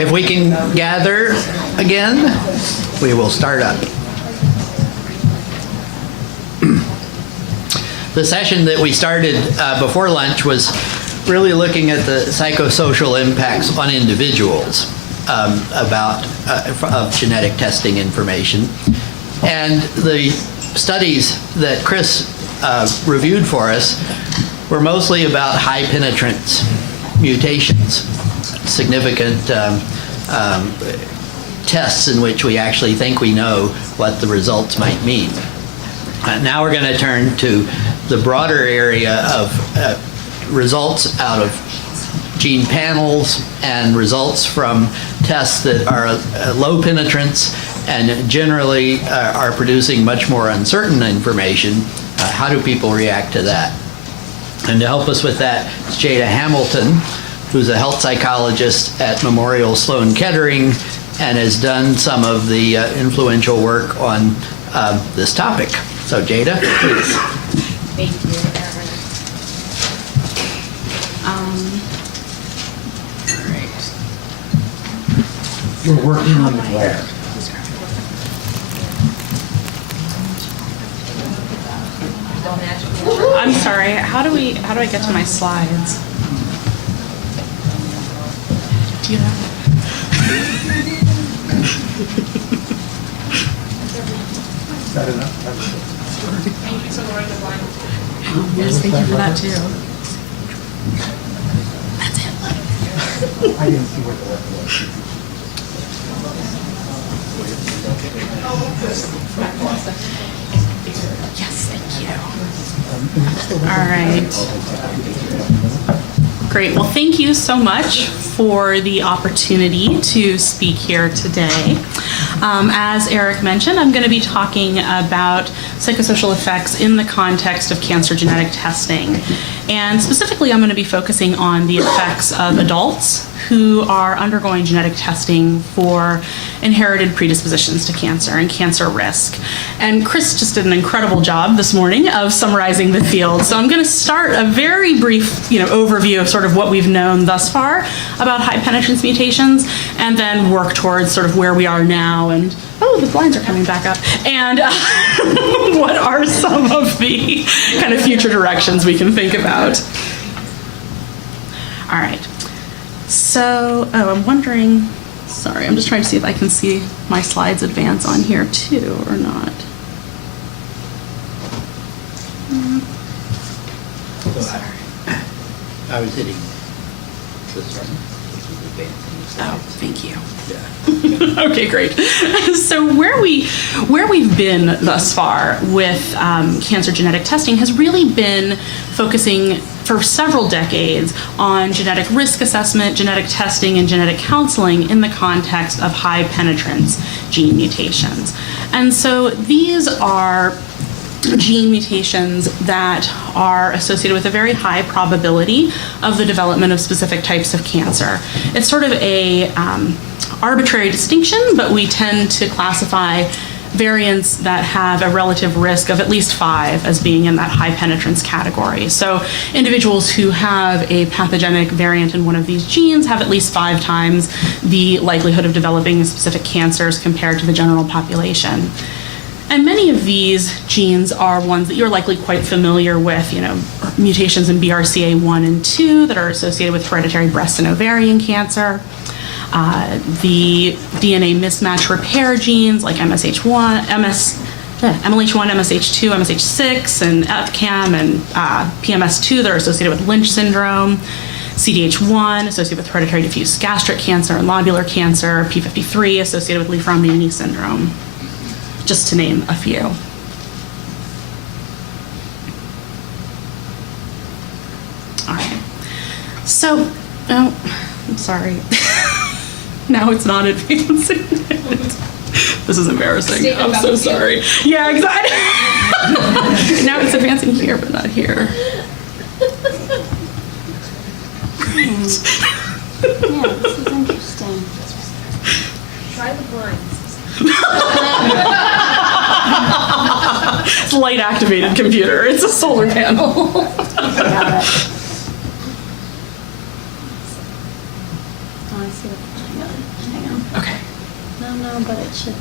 If we can gather again, we will start up. The session that we started before lunch was really looking at the psychosocial impacts on individuals of genetic testing information. And the studies that Chris reviewed for us were mostly about high penetrance mutations, significant tests in which we actually think we know what the results might mean. Now we're going to turn to the broader area of results out of gene panels and results from tests that are low penetrance and generally are producing much more uncertain information. How do people react to that? And to help us with that is Jada Hamilton, who's a health psychologist at Memorial Sloan Kettering and has done some of the influential work on this topic. So Jada, please. Thank you, Eric. You're working on the glare. I'm sorry. How do I get to my slides? Do you know? Is that enough? Yes, thank you for that too. That's it. I didn't see what the left Yes, thank you. All right. Great. Well, thank you so much for the opportunity to speak here today. As Eric mentioned, I'm going to be talking about psychosocial effects in the context of cancer genetic testing. And specifically, I'm going to be focusing on the effects of adults who are undergoing genetic testing for inherited predispositions to cancer and cancer risk. And Chris just did an incredible job this morning of summarizing the field. So I'm going to start a very brief overview of sort of what we've known thus far about high penetrance mutations, and then work towards sort of where we are now and, oh, the blinds are coming back up, and what are some of the kind of future directions we can think about. All right. So, I'm wondering, sorry, I'm just trying to see if I can see my slides advance on here too or not. Sorry. I was hitting this one. Oh, thank you. Yeah. Okay, great. So where we've been thus far with cancer genetic testing has really been focusing for several decades on genetic risk assessment, genetic testing, and genetic counseling in the context of high penetrance gene mutations. And so these are gene mutations that are associated with a very high probability of the development of specific types of cancer. It's sort of a arbitrary distinction, but we tend to classify variants that have a relative risk of at least 5 as being in that high penetrance category. So individuals who have a pathogenic variant in one of these genes have at least 5 times the likelihood of developing specific cancers compared to the general population. And many of these genes are ones that you're likely quite familiar with, mutations in BRCA1 and 2 that are associated with hereditary breast and ovarian cancer. The DNA mismatch repair genes like MLH1, MSH2, MSH6, and FCAM and PMS2 that are associated with Lynch syndrome. CDH1 associated with hereditary diffuse gastric cancer and lobular cancer. P53 associated with Li-Fraumeni syndrome, just to name a few. All right. So, oh, I'm sorry. Now it's not advancing. This is embarrassing. I'm so sorry. Yeah, exactly. Now it's advancing here, but not here. Yeah, this is interesting. Try the blinds. It's a light-activated computer. It's a solar panel. Got it. Oh, I see what you're doing. don't know, but it should.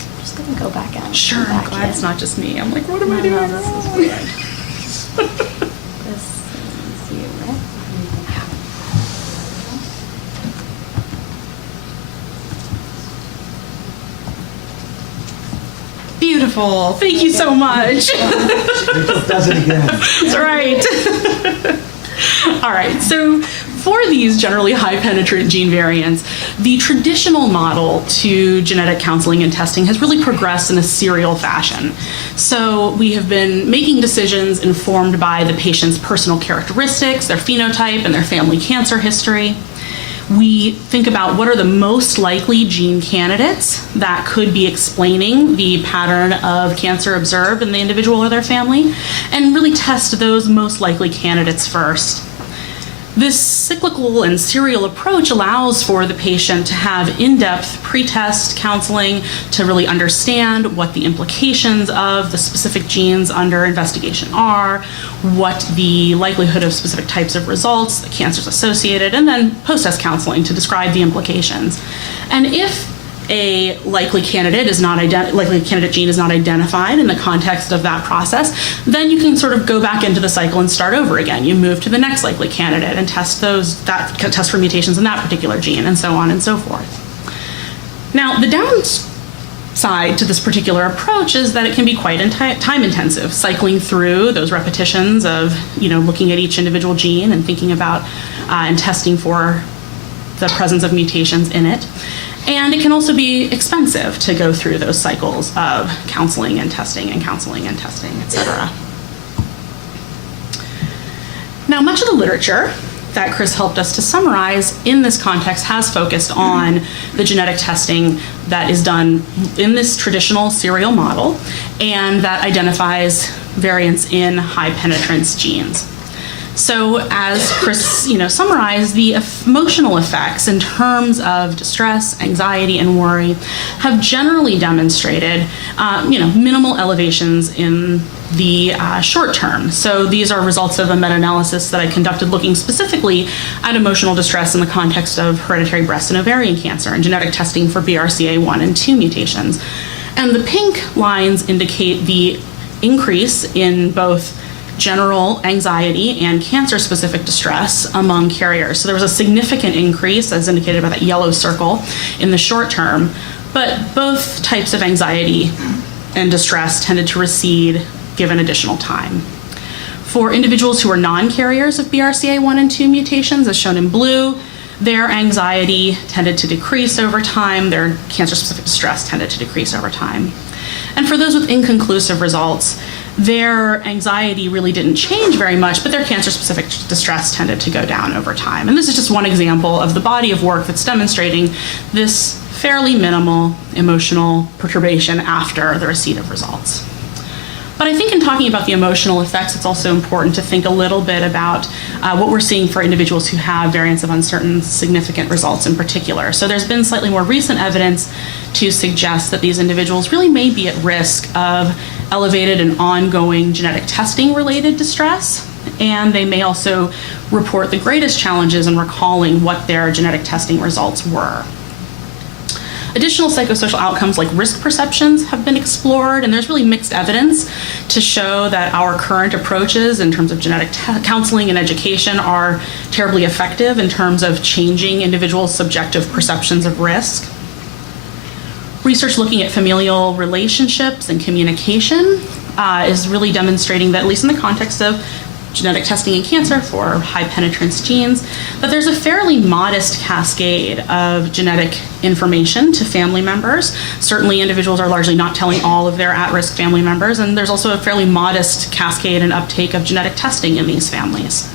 I'm just gonna go back out. Sure, I'm back glad in. it's not just me. I'm like, what am I No, doing this wrong? is weird. This is you, right? Beautiful. Thank you so much. Rachel does it again. That's right. All right, so for these generally high penetrant gene variants, the traditional model to genetic counseling and testing has really progressed in a serial fashion. So we have been making decisions informed by the patient's personal characteristics, their phenotype, and their family cancer history. We think about what are the most likely gene candidates that could be explaining the pattern of cancer observed in the individual or their family, and really test those most likely candidates first. This cyclical and serial approach allows for the patient to have in-depth pre-test counseling to really understand what the implications of the specific genes under investigation are, what the likelihood of specific types of results, the cancers associated, and then post-test counseling to describe the implications. And if a likely candidate gene is not identified in the context of that process, then you can sort of go back into the cycle and start over again. You move to the next likely candidate and test for mutations in that particular gene, and so on and so forth. Now, the downside to this particular approach is that it can be quite time intensive, cycling through those repetitions of, looking at each individual gene and thinking about and testing for the presence of mutations in it. And it can also be expensive to go through those cycles of counseling and testing and counseling and testing, et cetera. Now, much of the literature that Chris helped us to summarize in this context has focused on the genetic testing that is done in this traditional serial model and that identifies variants in high penetrance genes. So as Chris, summarized, the emotional effects in terms of distress, anxiety, and worry have generally demonstrated, minimal elevations in the short term. So these are results of a meta-analysis that I conducted looking specifically at emotional distress in the context of hereditary breast and ovarian cancer and genetic testing for BRCA1 and 2 mutations. And the pink lines indicate the increase in both general anxiety and cancer-specific distress among carriers. So there was a significant increase, as indicated by that yellow circle, in the short term, but both types of anxiety and distress tended to recede given additional time. For individuals who are non-carriers of BRCA1 and 2 mutations, as shown in blue, their anxiety tended to decrease over time, their cancer-specific distress tended to decrease over time. And for those with inconclusive results, their anxiety really didn't change very much, but their cancer-specific distress tended to go down over time. And this is just one example of the body of work that's demonstrating this fairly minimal emotional perturbation after the receipt of results. But I think in talking about the emotional effects, it's also important to think a little bit about what we're seeing for individuals who have variants of uncertain significant results in particular. So there's been slightly more recent evidence to suggest that these individuals really may be at risk of elevated and ongoing genetic testing related distress, and they may also report the greatest challenges in recalling what their genetic testing results were. Additional psychosocial outcomes like risk perceptions have been explored, and there's really mixed evidence to show that our current approaches in terms of genetic counseling and education are terribly effective in terms of changing individuals' subjective perceptions of risk. Research looking at familial relationships and communication is really demonstrating that, at least in the context of genetic testing in cancer for high penetrance genes, that there's a fairly modest cascade of genetic information to family members. Certainly individuals are largely not telling all of their at-risk family members, and there's also a fairly modest cascade and uptake of genetic testing in these families.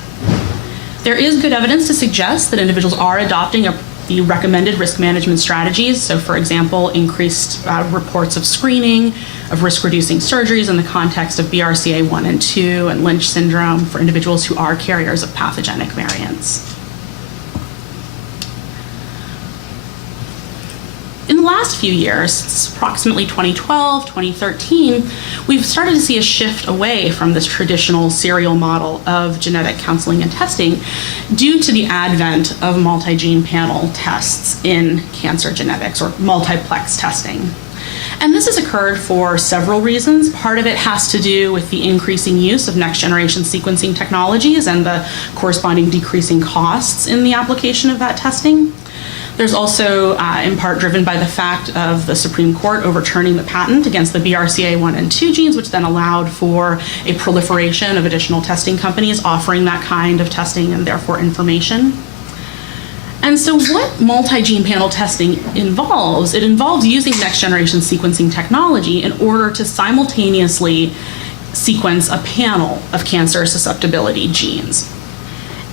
There is good evidence to suggest that individuals are adopting the recommended risk management strategies. So for example, increased reports of screening, of risk-reducing surgeries in the context of BRCA1 and 2 and Lynch syndrome for individuals who are carriers of pathogenic variants. in the last few years, since approximately 2012, 2013, we've started to see a shift away from this traditional serial model of genetic counseling and testing due to the advent of multigene panel tests in cancer genetics, or multiplex testing. And this has occurred for several reasons. Part of it has to do with the increasing use of next-generation sequencing technologies and the corresponding decreasing costs in the application of that testing. There's also, in part, driven by the fact of the Supreme Court overturning the patent against the BRCA1 and 2 genes, which then allowed for a proliferation of additional testing companies offering that kind of testing and therefore information. And so what multi-gene panel testing involves, it involves using next-generation sequencing technology in order to simultaneously sequence a panel of cancer susceptibility genes.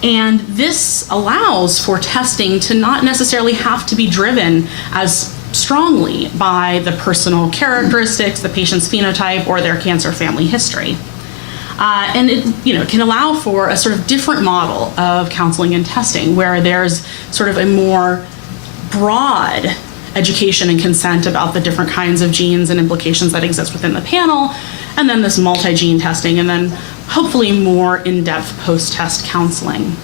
And this allows for testing to not necessarily have to be driven as strongly by the personal characteristics, the patient's phenotype, or their cancer family history. And it can allow for a sort of different model of counseling and testing where there's sort of a more broad education and consent about the different kinds of genes and implications that exist within the panel, and then this multi-gene testing, and then hopefully more in-depth post-test counseling.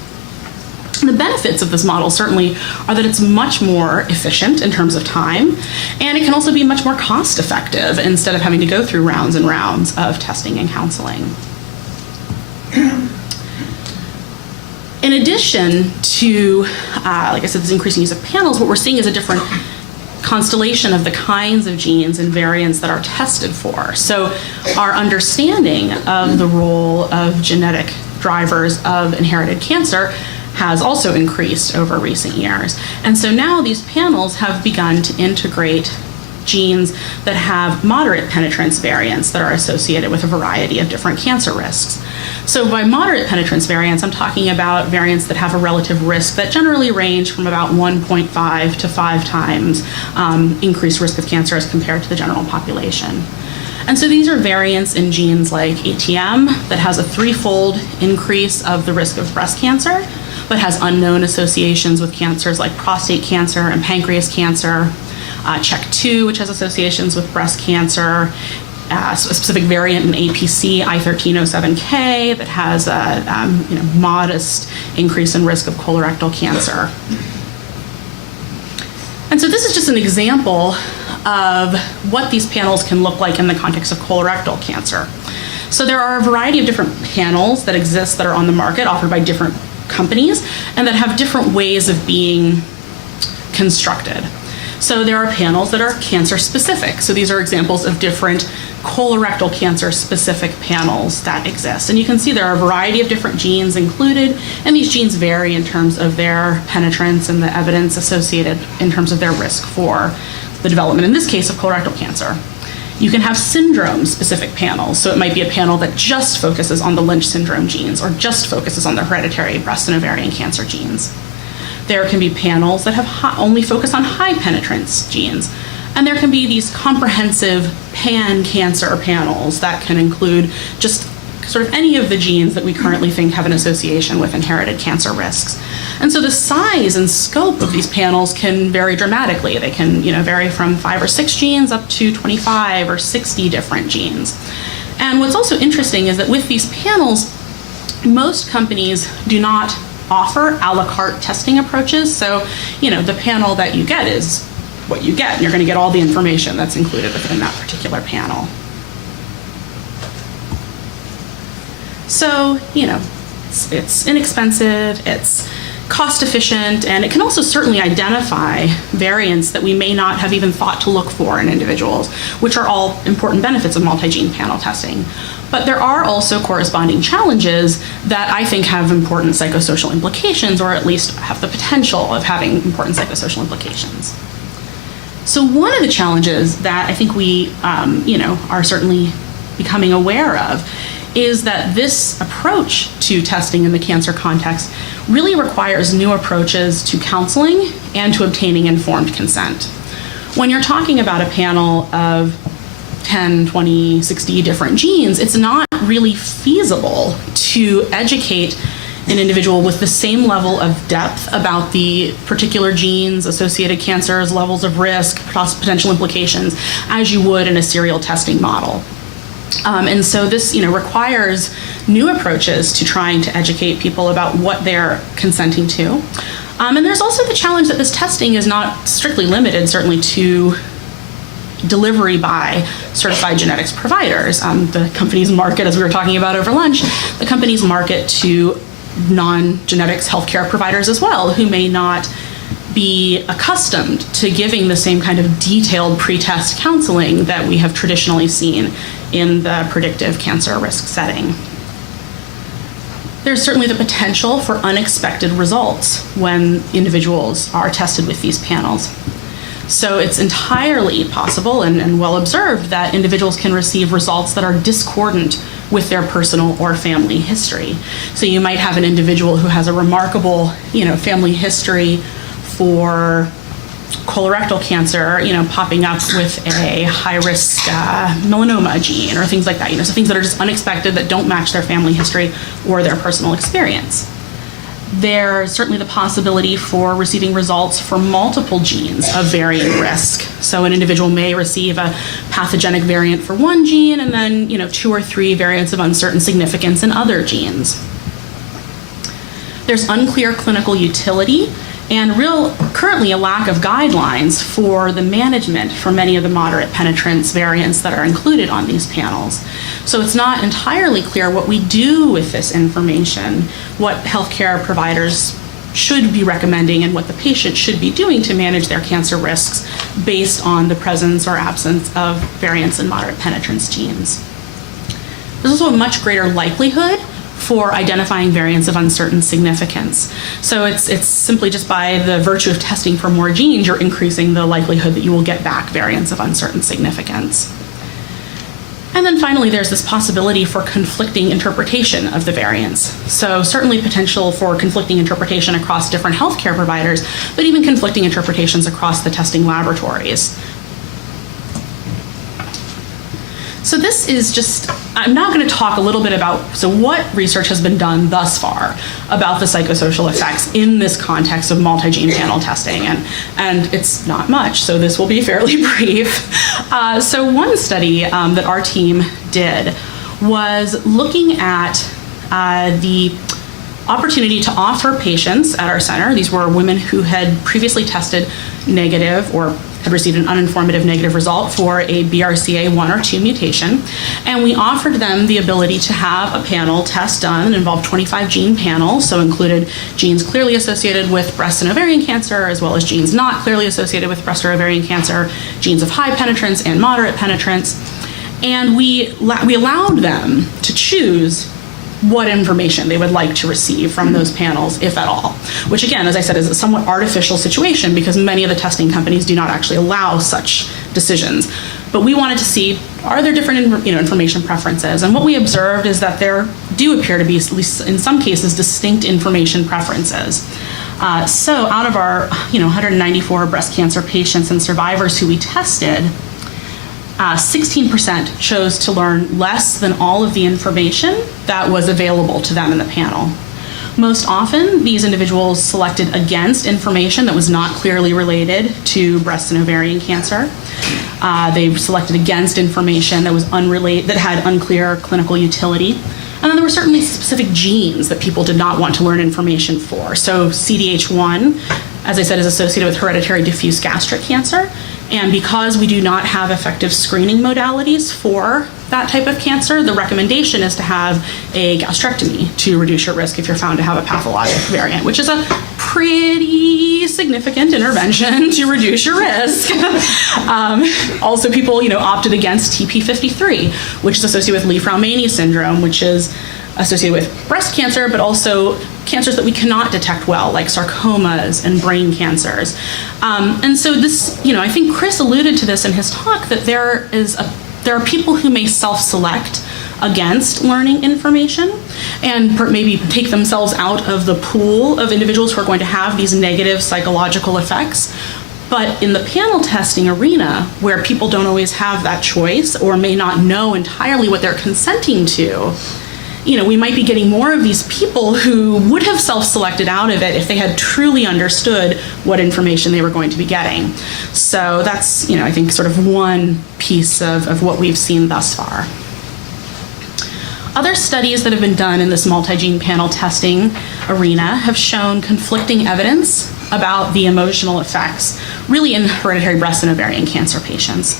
The benefits of this model certainly are that it's much more efficient in terms of time, and it can also be much more cost-effective instead of having to go through rounds and rounds of testing and counseling. In addition to, like I said, this increasing use of panels, what we're seeing is a different constellation of the kinds of genes and variants that are tested for. So our understanding of the role of genetic drivers of inherited cancer has also increased over recent years. And so now these panels have begun to integrate genes that have moderate penetrance variants that are associated with a variety of different cancer risks. So by moderate penetrance variants, I'm talking about variants that have a relative risk that generally range from about 1.5 to 5 times increased risk of cancer as compared to the general population. And so these are variants in genes like ATM that has a 3-fold increase of the risk of breast cancer, but has unknown associations with cancers like prostate cancer and pancreas cancer. CHEK2, which has associations with breast cancer, a specific variant in APC, I1307K, that has a modest increase in risk of colorectal cancer. And so this is just an example of what these panels can look like in the context of colorectal cancer. So there are a variety of different panels that exist that are on the market, offered by different companies, and that have different ways of being constructed. So there are panels that are cancer specific. So these are examples of different colorectal cancer specific panels that exist. And you can see there are a variety of different genes included, and these genes vary in terms of their penetrance and the evidence associated in terms of their risk for the development, in this case, of colorectal cancer. You can have syndrome-specific panels. So it might be a panel that just focuses on the Lynch syndrome genes or just focuses on the hereditary breast and ovarian cancer genes. There can be panels that have only focus on high penetrance genes. And there can be these comprehensive pan-cancer panels that can include just sort of any of the genes that we currently think have an association with inherited cancer risks. And so the size and scope of these panels can vary dramatically. They can vary from 5 or 6 genes up to 25 or 60 different genes. And what's also interesting is that with these panels, most companies do not offer a la carte testing approaches. So, the panel that you get is what you get, and you're going to get all the information that's included within that particular panel. So, it's inexpensive, it's cost efficient, and it can also certainly identify variants that we may not have even thought to look for in individuals, which are all important benefits of multi-gene panel testing. But there are also corresponding challenges that I think have important psychosocial implications, or at least have the potential of having important psychosocial implications. So one of the challenges that I think we are certainly becoming aware of is that this approach to testing in the cancer context really requires new approaches to counseling and to obtaining informed consent. When you're talking about a panel of 10, 20, 60 different genes, it's not really feasible to educate an individual with the same level of depth about the particular genes, associated cancers, levels of risk, potential implications, as you would in a serial testing model. And so this, requires new approaches to trying to educate people about what they're consenting to. And there's also the challenge that this testing is not strictly limited, certainly, to delivery by certified genetics providers. The companies market, as we were talking about over lunch, the companies market to non-genetics healthcare providers as well, who may not be accustomed to giving the same kind of detailed pre-test counseling that we have traditionally seen in the predictive cancer risk setting. There's certainly the potential for unexpected results when individuals are tested with these panels. So it's entirely possible and well observed that individuals can receive results that are discordant with their personal or family history. So you might have an individual who has a remarkable, family history for colorectal cancer, popping up with a high-risk melanoma gene or things like that, so things that are just unexpected that don't match their family history or their personal experience. There's certainly the possibility for receiving results for multiple genes of varying risk. So an individual may receive a pathogenic variant for one gene and then, 2 or 3 variants of uncertain significance in other genes. There's unclear clinical utility and currently a lack of guidelines for the management for many of the moderate penetrance variants that are included on these panels. So it's not entirely clear what we do with this information, what healthcare providers should be recommending and what the patient should be doing to manage their cancer risks based on the presence or absence of variants in moderate penetrance genes. There's also a much greater likelihood for identifying variants of uncertain significance. So it's simply just by the virtue of testing for more genes, you're increasing the likelihood that you will get back variants of uncertain significance. And then finally, there's this possibility for conflicting interpretation of the variants. So certainly potential for conflicting interpretation across different healthcare providers, but even conflicting interpretations across the testing laboratories. So this is just, I'm now going to talk a little bit about, what research has been done thus far about the psychosocial effects in this context of multi-gene panel testing, and it's not much, so this will be fairly brief. So one study that our team did was looking at the opportunity to offer patients at our center, these were women who had previously tested negative or had received an uninformative negative result for a BRCA1 or 2 mutation, and we offered them the ability to have a panel test done. It involved 25 gene panels, so included genes clearly associated with breast and ovarian cancer, as well as genes not clearly associated with breast or ovarian cancer, genes of high penetrance and moderate penetrance, and we allowed them to choose what information they would like to receive from those panels, if at all. Which again, as I said, is a somewhat artificial situation because many of the testing companies do not actually allow such decisions. But we wanted to see, are there different information preferences? And what we observed is that there do appear to be, at least in some cases, distinct information preferences. So out of our 194 breast cancer patients and survivors who we tested, 16% chose to learn less than all of the information that was available to them in the panel. Most often, these individuals selected against information that was not clearly related to breast and ovarian cancer. They selected against information that was unrelated, that had unclear clinical utility. And then there were certainly specific genes that people did not want to learn information for. So CDH1, as I said, is associated with hereditary diffuse gastric cancer. And because we do not have effective screening modalities for that type of cancer, the recommendation is to have a gastrectomy to reduce your risk if you're found to have a pathologic variant, which is a pretty significant intervention to reduce your risk. Also, people opted against TP53, which is associated with Li-Fraumeni syndrome, which is associated with breast cancer, but also cancers that we cannot detect well, like sarcomas and brain cancers. And so this, I think Chris alluded to this in his talk, that there are people who may self-select against learning information and maybe take themselves out of the pool of individuals who are going to have these negative psychological effects. But in the panel testing arena, where people don't always have that choice or may not know entirely what they're consenting to, we might be getting more of these people who would have self-selected out of it if they had truly understood what information they were going to be getting. So that's, I think sort of one piece of what we've seen thus far. Other studies that have been done in this multigene panel testing arena have shown conflicting evidence about the emotional effects, really in hereditary breast and ovarian cancer patients.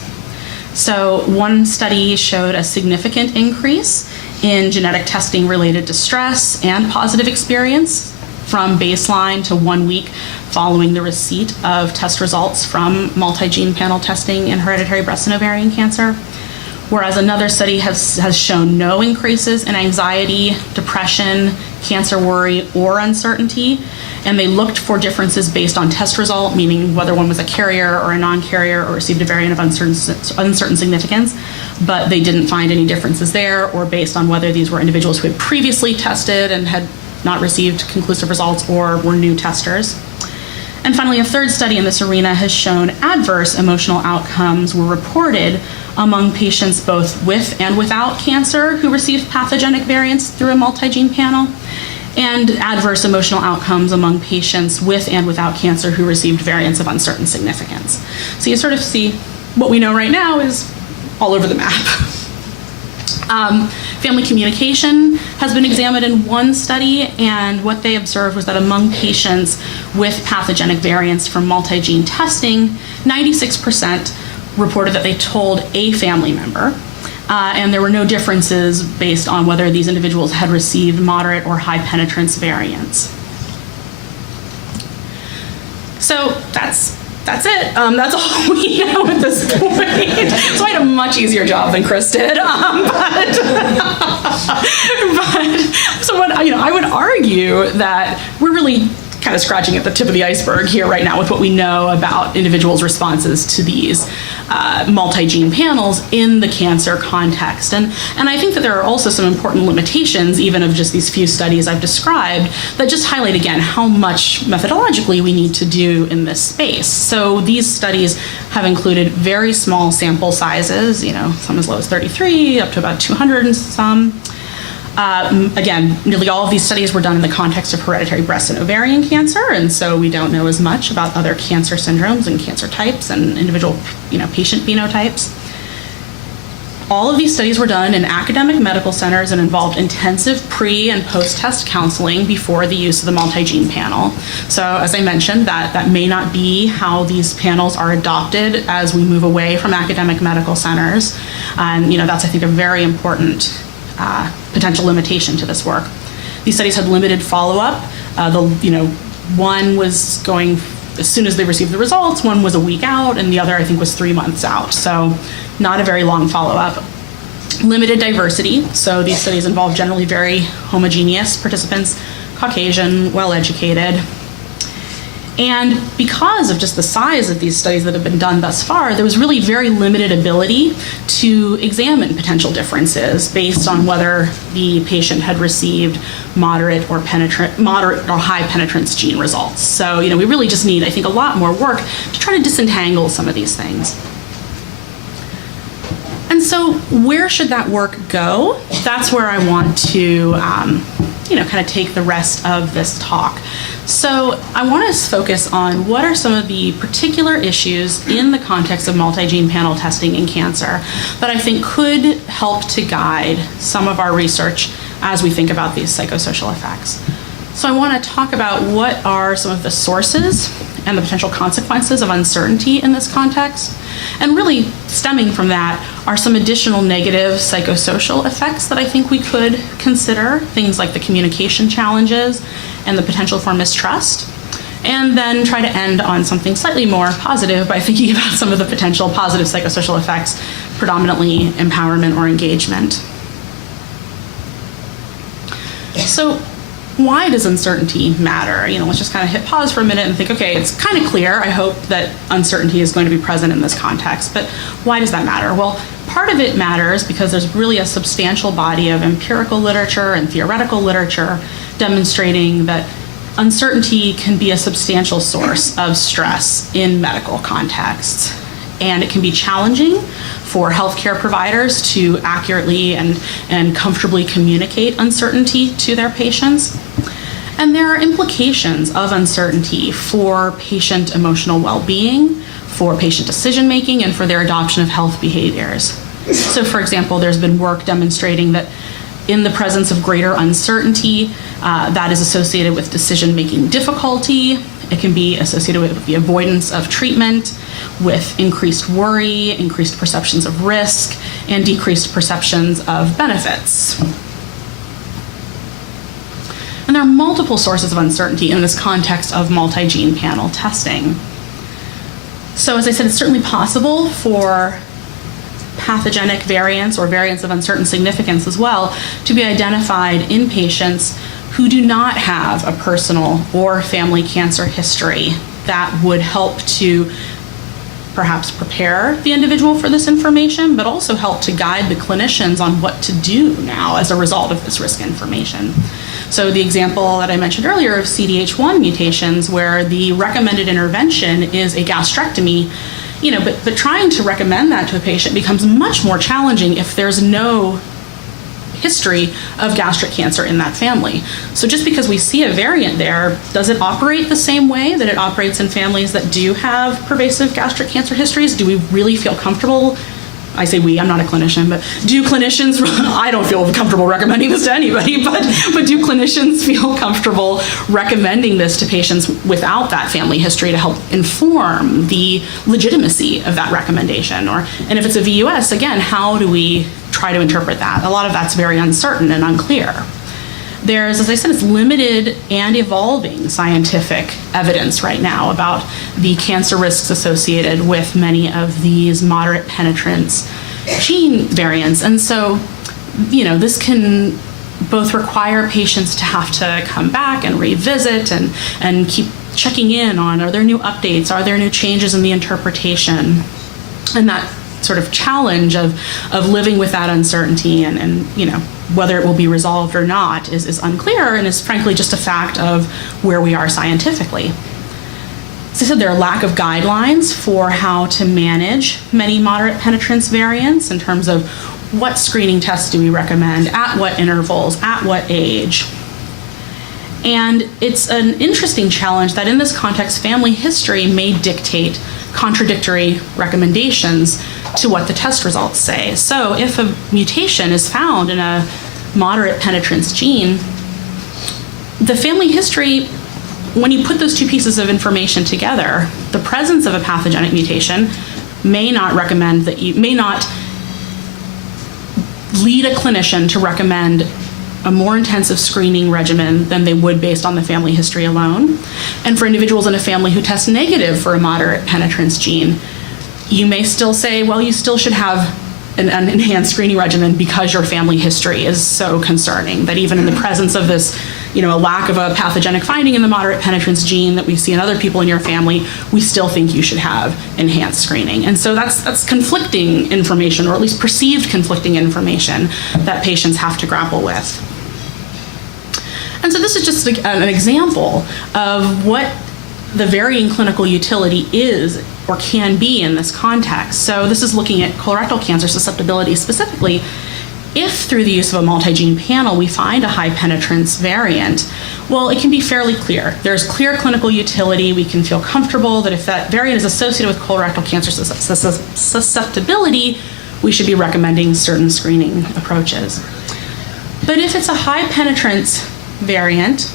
So one study showed a significant increase in genetic testing related to stress and positive experience from baseline to 1 week following the receipt of test results from multigene panel testing in hereditary breast and ovarian cancer. Whereas another study has shown no increases in anxiety, depression, cancer worry, or uncertainty. And they looked for differences based on test result, meaning whether one was a carrier or a non-carrier or received a variant of uncertain significance, but they didn't find any differences there, or based on whether these were individuals who had previously tested and had not received conclusive results or were new testers. And finally, a third study in this arena has shown adverse emotional outcomes were reported among patients both with and without cancer who received pathogenic variants through a multigene panel, and adverse emotional outcomes among patients with and without cancer who received variants of uncertain significance. So you sort of see what we know right now is all over the map. Family communication has been examined in one study, and what they observed was that among patients with pathogenic variants from multigene testing, 96% reported that they told a family member, and there were no differences based on whether these individuals had received moderate or high penetrance variants. So that's it. That's all we know at this point. So I had a much easier job than Chris did. But so what I would argue that we're really kind of scratching at the tip of the iceberg here right now with what we know about individuals' responses to these multigene panels in the cancer context. And I think that there are also some important limitations, even of just these few studies I've described, that just highlight again how much methodologically we need to do in this space. So these studies have included very small sample sizes, some as low as 33, up to about 200 and some. Again, nearly all of these studies were done in the context of hereditary breast and ovarian cancer, and so we don't know as much about other cancer syndromes and cancer types and individual, patient phenotypes. All of these studies were done in academic medical centers and involved intensive pre- and post-test counseling before the use of the multigene panel. So as I mentioned, that may not be how these panels are adopted as we move away from academic medical centers. And that's, I think, a very important potential limitation to this work. These studies had limited follow-up. One was going as soon as they received the results, one was a week out, and the other I think was 3 months out. So not a very long follow-up. Limited diversity. So these studies involve generally very homogeneous participants, Caucasian, well-educated. And because of just the size of these studies that have been done thus far, there was really very limited ability to examine potential differences based on whether the patient had received moderate or high penetrance gene results. So, we really just need, I think, a lot more work to try to disentangle some of these things. And so where should that work go? That's where I want to, kind of take the rest of this talk. So I want to focus on what are some of the particular issues in the context of multigene panel testing in cancer that I think could help to guide some of our research as we think about these psychosocial effects. So I want to talk about what are some of the sources and the potential consequences of uncertainty in this context. And really stemming from that are some additional negative psychosocial effects that I think we could consider, things like the communication challenges and the potential for mistrust. And then try to end on something slightly more positive by thinking about some of the potential positive psychosocial effects, predominantly empowerment or engagement. So why does uncertainty matter? Let's just kind of hit pause for a minute and think, okay, it's kind of clear, I hope, that uncertainty is going to be present in this context, but why does that matter? Well, part of it matters because there's really a substantial body of empirical literature and theoretical literature demonstrating that uncertainty can be a substantial source of stress in medical contexts. and it can be challenging for healthcare providers to accurately and comfortably communicate uncertainty to their patients. And there are implications of uncertainty for patient emotional well-being, for patient decision-making, and for their adoption of health behaviors. So, for example, there's been work demonstrating that in the presence of greater uncertainty, that is associated with decision-making difficulty. It can be associated with the avoidance of treatment, with increased worry, increased perceptions of risk, and decreased perceptions of benefits. And there are multiple sources of uncertainty in this context of multi-gene panel testing. So as I said, it's certainly possible for pathogenic variants or variants of uncertain significance as well to be identified in patients who do not have a personal or family cancer history that would help to perhaps prepare the individual for this information, but also help to guide the clinicians on what to do now as a result of this risk information. So the example that I mentioned earlier of CDH1 mutations, where the recommended intervention is a gastrectomy, but trying to recommend that to a patient becomes much more challenging if there's no history of gastric cancer in that family. So just because we see a variant there, does it operate the same way that it operates in families that do have pervasive gastric cancer histories? Do we really feel comfortable? I say we, I'm not a clinician, but do clinicians, I don't feel comfortable recommending this to anybody, but do clinicians feel comfortable recommending this to patients without that family history to help inform the legitimacy of that recommendation? And if it's a VUS, again, how do we try to interpret that? A lot of that's very uncertain and unclear. There's, as I said, it's limited and evolving scientific evidence right now about the cancer risks associated with many of these moderate penetrance gene variants. And so, this can both require patients to have to come back and revisit and keep checking in on, are there new updates? Are there new changes in the interpretation? And that sort of challenge of living with that uncertainty and whether it will be resolved or not is unclear and is frankly just a fact of where we are scientifically. As I said, there are lack of guidelines for how to manage many moderate penetrance variants in terms of what screening tests do we recommend, at what intervals, at what age. And it's an interesting challenge that in this context, family history may dictate contradictory recommendations to what the test results say. So if a mutation is found in a moderate penetrance gene, the family history, when you put those two pieces of information together, the presence of a pathogenic mutation may not lead a clinician to recommend a more intensive screening regimen than they would based on the family history alone. And for individuals in a family who test negative for a moderate penetrance gene, you may still say, well, you still should have an enhanced screening regimen because your family history is so concerning that even in the presence of this, a lack of a pathogenic finding in the moderate penetrance gene that we see in other people in your family, we still think you should have enhanced screening. And so that's conflicting information, or at least perceived conflicting information that patients have to grapple with. And so this is just an example of what the varying clinical utility is or can be in this context. So this is looking at colorectal cancer susceptibility specifically. If through the use of a multi-gene panel we find a high penetrance variant, well, it can be fairly clear. There's clear clinical utility. We can feel comfortable that if that variant is associated with colorectal cancer susceptibility, we should be recommending certain screening approaches. But if it's a high penetrance variant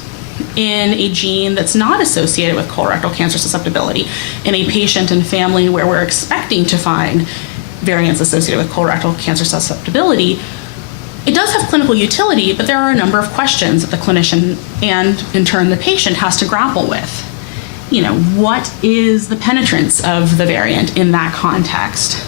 in a gene that's not associated with colorectal cancer susceptibility, in a patient and family where we're expecting to find variants associated with colorectal cancer susceptibility, it does have clinical utility, but there are a number of questions that the clinician and in turn the patient has to grapple with. What is the penetrance of the variant in that context?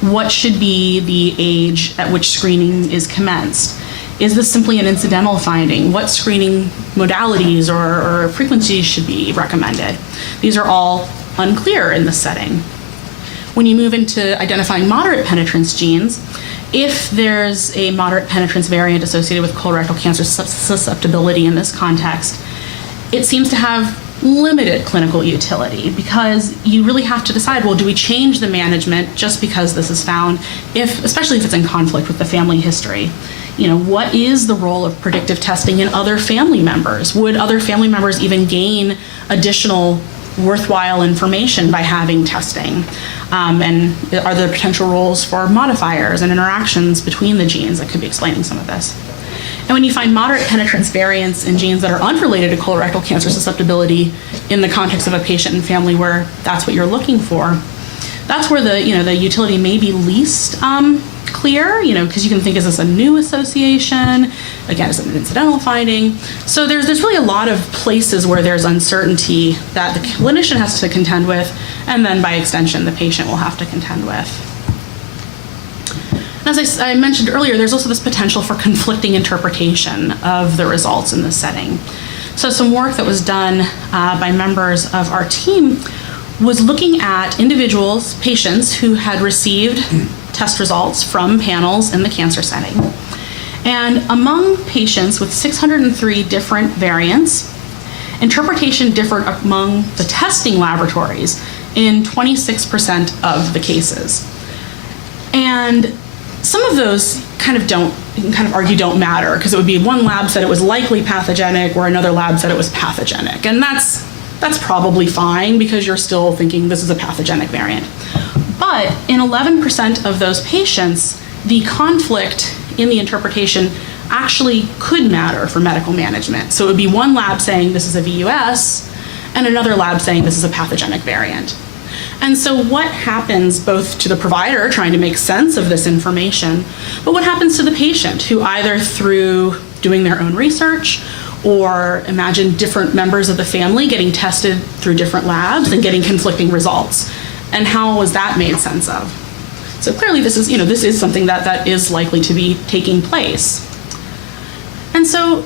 What should be the age at which screening is commenced? Is this simply an incidental finding? What screening modalities or frequencies should be recommended? These are all unclear in this setting. When you move into identifying moderate penetrance genes, if there's a moderate penetrance variant associated with colorectal cancer susceptibility in this context, it seems to have limited clinical utility, because you really have to decide, well, do we change the management just because this is found, especially if it's in conflict with the family history? What is the role of predictive testing in other family members? Would other family members even gain additional worthwhile information by having testing? And are there potential roles for modifiers and interactions between the genes that could be explaining some of this? And when you find moderate penetrance variants in genes that are unrelated to colorectal cancer susceptibility in the context of a patient and family where that's what you're looking for, that's where the utility may be least clear, because you can think, is this a new association? Again, is it an incidental finding? So there's really a lot of places where there's uncertainty that the clinician has to contend with, and then by extension, the patient will have to contend with. And as I mentioned earlier, there's also this potential for conflicting interpretation of the results in this setting. So some work that was done by members of our team was looking at individuals, patients who had received test results from panels in the cancer setting. And among patients with 603 different variants, interpretation differed among the testing laboratories in 26% of the cases. And some of those you can argue don't matter, because it would be one lab said it was likely pathogenic or another lab said it was pathogenic. And that's probably fine, because you're still thinking this is a pathogenic variant. But in 11% of those patients, the conflict in the interpretation actually could matter for medical management. So it would be one lab saying this is a VUS and another lab saying this is a pathogenic variant. And so what happens both to the provider trying to make sense of this information, but what happens to the patient who either through doing their own research, or imagine different members of the family getting tested through different labs and getting conflicting results, and how was that made sense of? So clearly this is something that is likely to be taking place. And so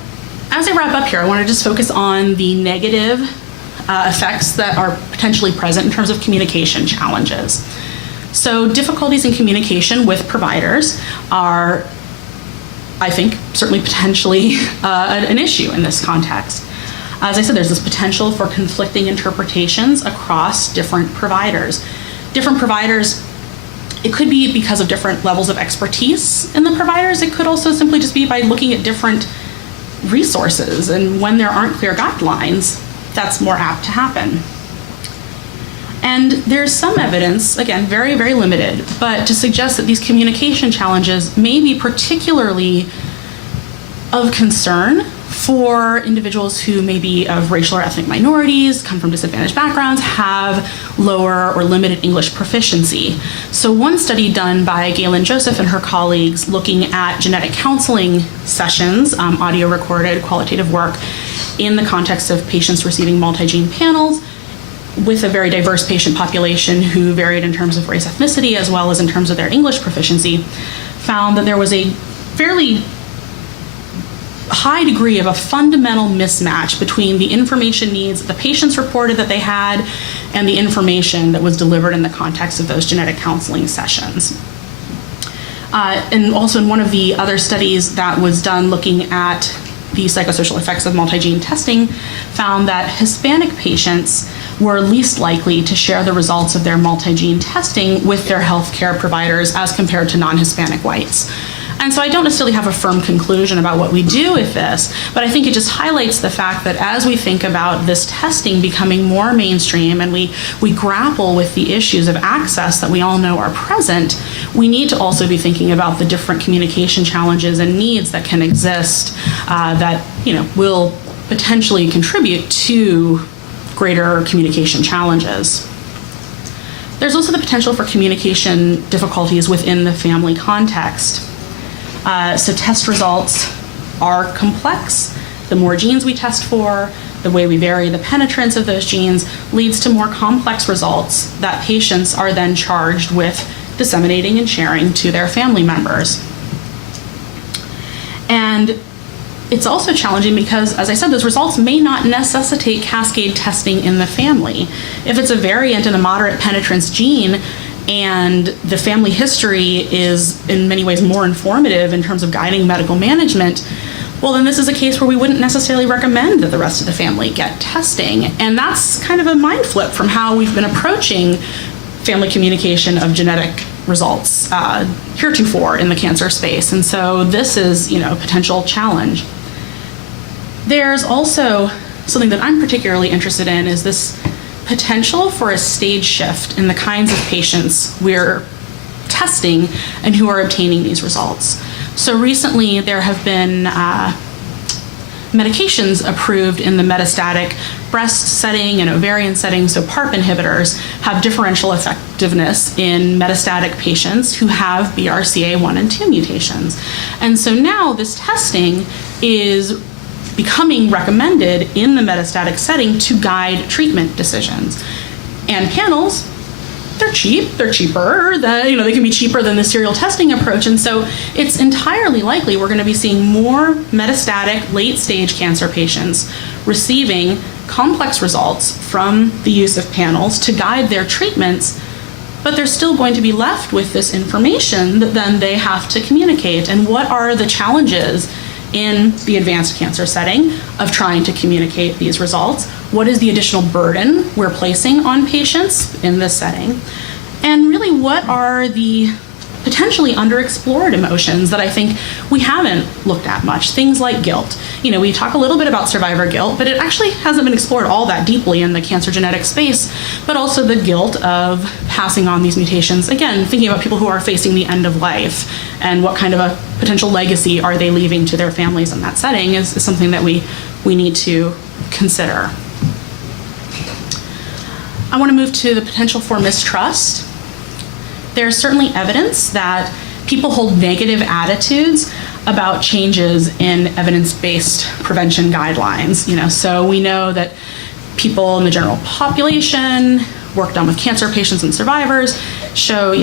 as I wrap up here, I want to just focus on the negative effects that are potentially present in terms of communication challenges. So difficulties in communication with providers are, I think, certainly potentially an issue in this context. As I said, there's this potential for conflicting interpretations across different providers. Different providers, it could be because of different levels of expertise in the providers. It could also simply just be by looking at different resources, and when there aren't clear guidelines, that's more apt to happen. And there's some evidence, again, very, very limited, but to suggest that these communication challenges may be particularly of concern for individuals who may be of racial or ethnic minorities, come from disadvantaged backgrounds, have lower or limited English proficiency. So one study done by Galen Joseph and her colleagues looking at genetic counseling sessions, audio recorded qualitative work in the context of patients receiving multigene panels with a very diverse patient population who varied in terms of race, ethnicity, as well as in terms of their English proficiency, found that there was a fairly high degree of a fundamental mismatch between the information needs that the patients reported that they had and the information that was delivered in the context of those genetic counseling sessions. And also in one of the other studies that was done looking at the psychosocial effects of multigene testing, found that Hispanic patients were least likely to share the results of their multigene testing with their healthcare providers as compared to non-Hispanic whites. And so I don't necessarily have a firm conclusion about what we do with this, but I think it just highlights the fact that as we think about this testing becoming more mainstream and we grapple with the issues of access that we all know are present, we need to also be thinking about the different communication challenges and needs that can exist that will potentially contribute to greater communication challenges. There's also the potential for communication difficulties within the family context. So test results are complex. The more genes we test for, the way we vary the penetrance of those genes leads to more complex results that patients are then charged with disseminating and sharing to their family members. And it's also challenging because, as I said, those results may not necessitate cascade testing in the family. If it's a variant in a moderate penetrance gene, and the family history is in many ways more informative in terms of guiding medical management, well, then this is a case where we wouldn't necessarily recommend that the rest of the family get testing. And that's kind of a mind flip from how we've been approaching family communication of genetic results heretofore in the cancer space. And so this is, a potential challenge. There's also something that I'm particularly interested in is this potential for a stage shift in the kinds of patients we're testing and who are obtaining these results. So recently there have been medications approved in the metastatic breast setting and ovarian setting. So PARP inhibitors have differential effectiveness in metastatic patients who have BRCA1 and 2 mutations. And so now this testing is becoming recommended in the metastatic setting to guide treatment decisions. And panels, they're cheap, they're cheaper, they can be cheaper than the serial testing approach. And so it's entirely likely we're going to be seeing more metastatic late stage cancer patients receiving complex results from the use of panels to guide their treatments, but they're still going to be left with this information that then they have to communicate. And what are the challenges in the advanced cancer setting of trying to communicate these results? What is the additional burden we're placing on patients in this setting? And really, what are the potentially underexplored emotions that I think we haven't looked at much? Things like guilt. We talk a little bit about survivor guilt, but it actually hasn't been explored all that deeply in the cancer genetic space, but also the guilt of passing on these mutations. Again, thinking about people who are facing the end of life and what kind of a potential legacy are they leaving to their families in that setting is something that we need to consider. I want to move to the potential for mistrust. There's certainly evidence that people hold negative attitudes about changes in evidence-based prevention guidelines. So we know that people in the general population, work done with cancer patients and survivors, show,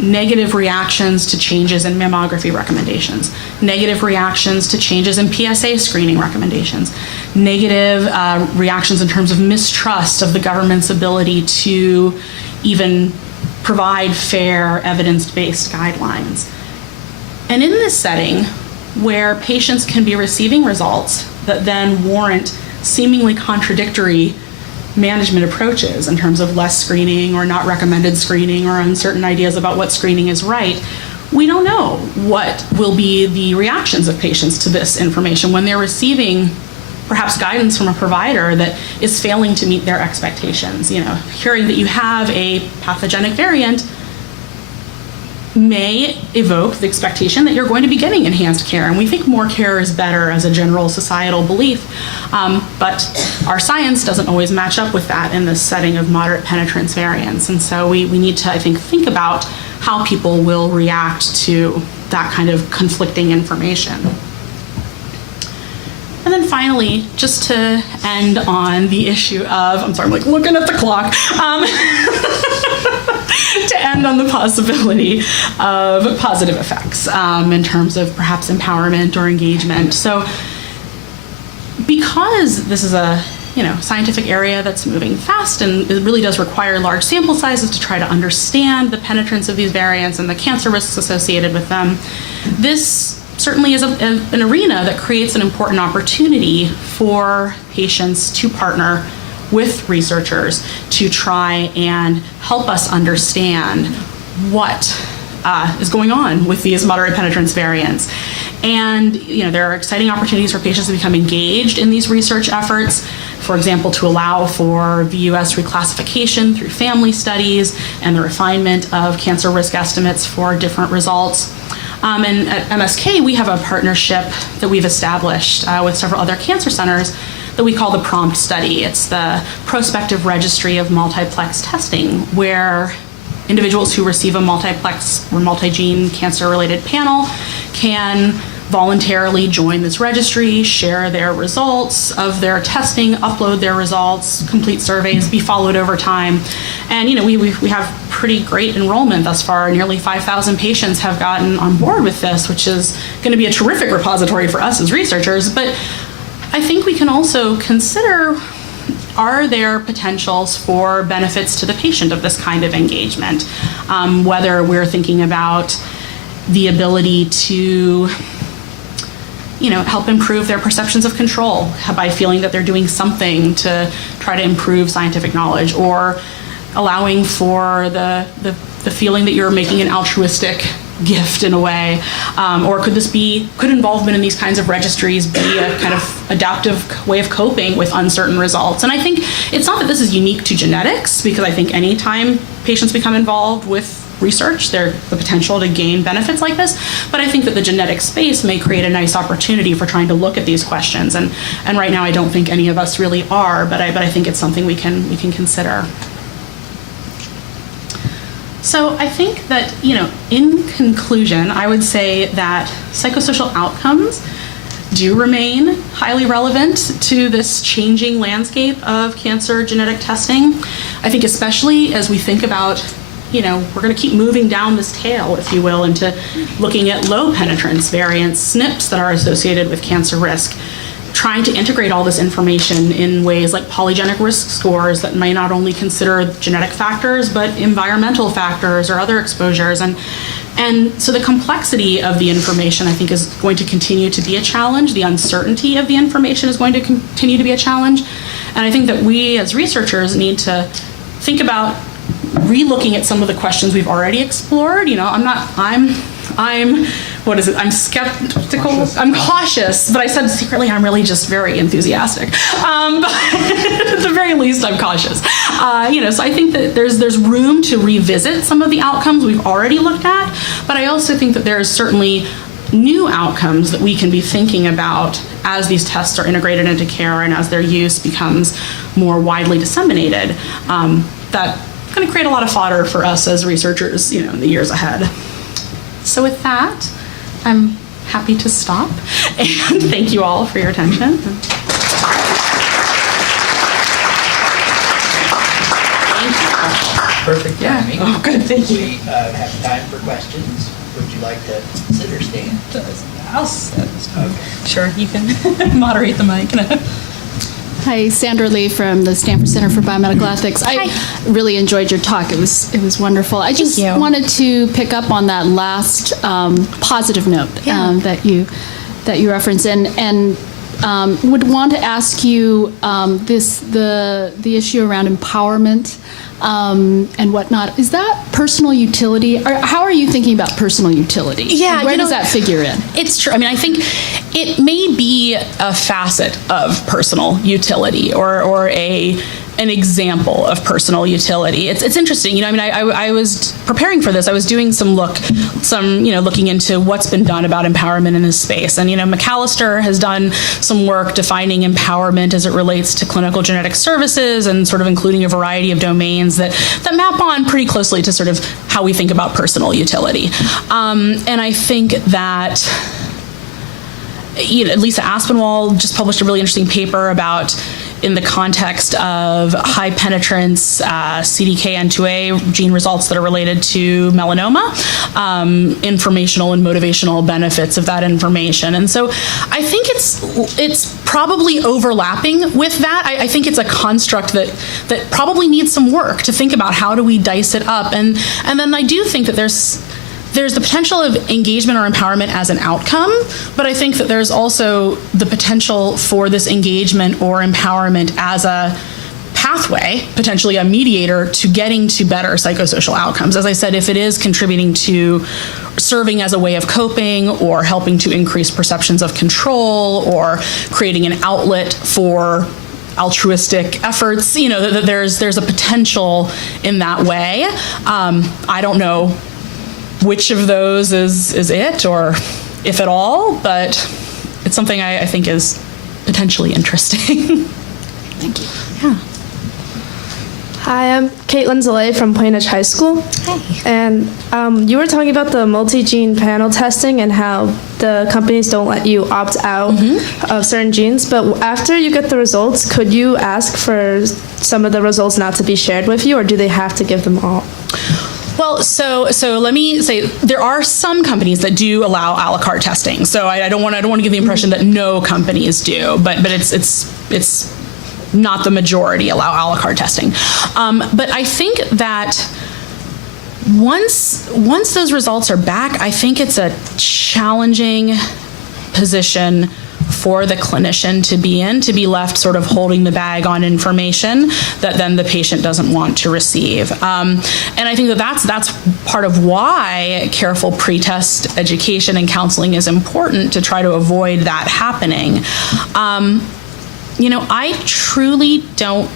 negative reactions to changes in mammography recommendations, negative reactions to changes in PSA screening recommendations, negative reactions in terms of mistrust of the government's ability to even provide fair evidence-based guidelines. And in this setting, where patients can be receiving results that then warrant seemingly contradictory management approaches in terms of less screening or not recommended screening or uncertain ideas about what screening is right, we don't know what will be the reactions of patients to this information when they're receiving perhaps guidance from a provider that is failing to meet their expectations. Hearing that you have a pathogenic variant may evoke the expectation that you're going to be getting enhanced care. And we think more care is better as a general societal belief. But our science doesn't always match up with that in this setting of moderate penetrance variants. And so we need to, I think about how people will react to that kind of conflicting information. And then finally, just to end on the issue of, I'm looking at the clock, to end on the possibility of positive effects in terms of perhaps empowerment or engagement. So because this is a scientific area that's moving fast and it really does require large sample sizes to try to understand the penetrance of these variants and the cancer risks associated with them, this certainly is an arena that creates an important opportunity for patients to partner with researchers to try and help us understand what is going on with these moderate penetrance variants. And there are exciting opportunities for patients to become engaged in these research efforts. For example, to allow for VUS reclassification through family studies and the refinement of cancer risk estimates for different results. And at MSK, we have a partnership that we've established with several other cancer centers that we call the PROMPT study. It's the prospective registry of multiplex testing, where individuals who receive a multiplex or multigene cancer-related panel can voluntarily join this registry, share their results of their testing, upload their results, complete surveys, be followed over time. And we have pretty great enrollment thus far. Nearly 5,000 patients have gotten on board with this, which is going to be a terrific repository for us as researchers. But I think we can also consider, are there potentials for benefits to the patient of this kind of engagement? Whether we're thinking about the ability to help improve their perceptions of control by feeling that they're doing something to try to improve scientific knowledge, or allowing for the feeling that you're making an altruistic gift in a way, or could involvement in these kinds of registries be a kind of adaptive way of coping with uncertain results? And I think it's not that this is unique to genetics, because I think anytime patients become involved with research, there's the potential to gain benefits like this. But I think that the genetic space may create a nice opportunity for trying to look at these questions. And right now, I don't think any of us really are, but I think it's something we can consider. So I think that, in conclusion, I would say that psychosocial outcomes do remain highly relevant to this changing landscape of cancer genetic testing. I think especially as we think about, we're going to keep moving down this tail, if you will, into looking at low penetrance variants, SNPs that are associated with cancer risk, trying to integrate all this information in ways like polygenic risk scores that may not only consider genetic factors, but environmental factors or other exposures. And so the complexity of the information, I think, is going to continue to be a challenge. The uncertainty of the information is going to continue to be a challenge. And I think that we as researchers need to think about re-looking at some of the questions we've already explored. I'm skeptical. Cautious. I'm cautious, but I said secretly I'm really just very enthusiastic. But at the very least, I'm cautious. So I think that there's room to revisit some of the outcomes we've already looked at, but I also think that there's certainly new outcomes that we can be thinking about as these tests are integrated into care and as their use becomes more widely disseminated. That's going to create a lot of fodder for us as researchers, in the years ahead. So with that, I'm happy to stop, and thank you all for your attention. Thank you. Perfect timing. Oh, good, thank you. We have time for questions. Would you like to sit or stand? I'll sit. Okay. Sure, you can moderate the mic. Hi, Sandra Lee from the Stanford Center for Biomedical Ethics. I really enjoyed your talk. It was wonderful. I just wanted to pick up on that last positive note that you referenced, and would want to ask you the issue around empowerment and whatnot. Is that personal utility? Or how are you thinking about personal utility? Yeah, where does that figure in? It's true. I mean, I think it may be a facet of personal utility or an example of personal utility. It's interesting. I was preparing for this. I was doing some looking into what's been done about empowerment in this space. And, McAllister has done some work defining empowerment as it relates to clinical genetic services and sort of including a variety of domains that map on pretty closely to sort of how we think about personal utility. And I think that Lisa Aspinwall just published a really interesting paper about, in the context of high penetrance CDKN2A gene results that are related to melanoma, informational and motivational benefits of that information. And so I think it's probably overlapping with that. I think it's a construct that probably needs some work to think about how do we dice it up. And then I do think that there's the potential of engagement or empowerment as an outcome, but I think that there's also the potential for this engagement or empowerment as a pathway, potentially a mediator to getting to better psychosocial outcomes. As I said, if it is contributing to serving as a way of coping or helping to increase perceptions of control or creating an outlet for altruistic efforts, there's a potential in that way. I don't know which of those is it, or if at all, but it's something I think is potentially interesting. Thank you. Yeah. Hi, I'm Caitlin Zalay from Plainedge High School. Hi. And you were talking about the multi-gene panel testing and how the companies don't let you opt out of certain genes. But after you get the results, could you ask for some of the results not to be shared with you, or do they have to give them all? Well, so let me say there are some companies that do allow a la carte testing. So I don't want to give the impression that no companies do, but it's not the majority allow a la carte testing. But I think that once those results are back, I think it's a challenging position for the clinician to be in, to be left sort of holding the bag on information that then the patient doesn't want to receive. And I think that that's part of why careful pre-test education and counseling is important, to try to avoid that happening. I truly don't.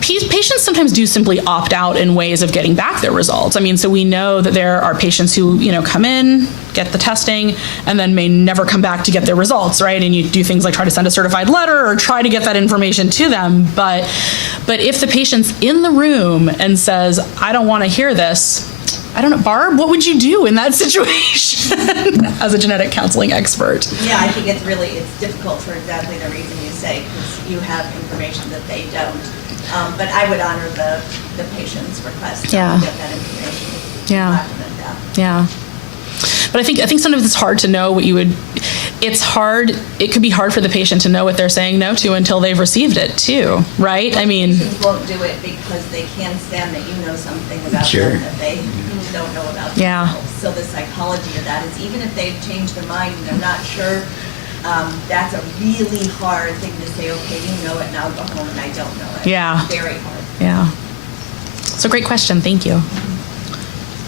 Patients sometimes do simply opt out in ways of getting back their results. I mean, so we know that there are patients who, come in, get the testing, and then may never come back to get their results, right? And you do things like try to send a certified letter or try to get that information to them. But if the patient's in the room and says, I don't want to hear this, I don't know, Barb, what would you do in that situation as a genetic counseling expert? Yeah, I think it's difficult for exactly the reason you say, because you have information that they don't. But I would honor the patient's request to get that information. Document that. Yeah. But I think sometimes it's hard to know what you would. It could be hard for the patient to know what they're saying no to until they've received it too, right? I mean, patients won't do it because they can't stand that you know something about them that they don't know about themselves. So the psychology of that is, even if they've changed their mind and they're not sure, that's a really hard thing to say. Okay, you know it, now go home and I don't know it. Yeah. Very hard. Yeah. So great question. Thank you.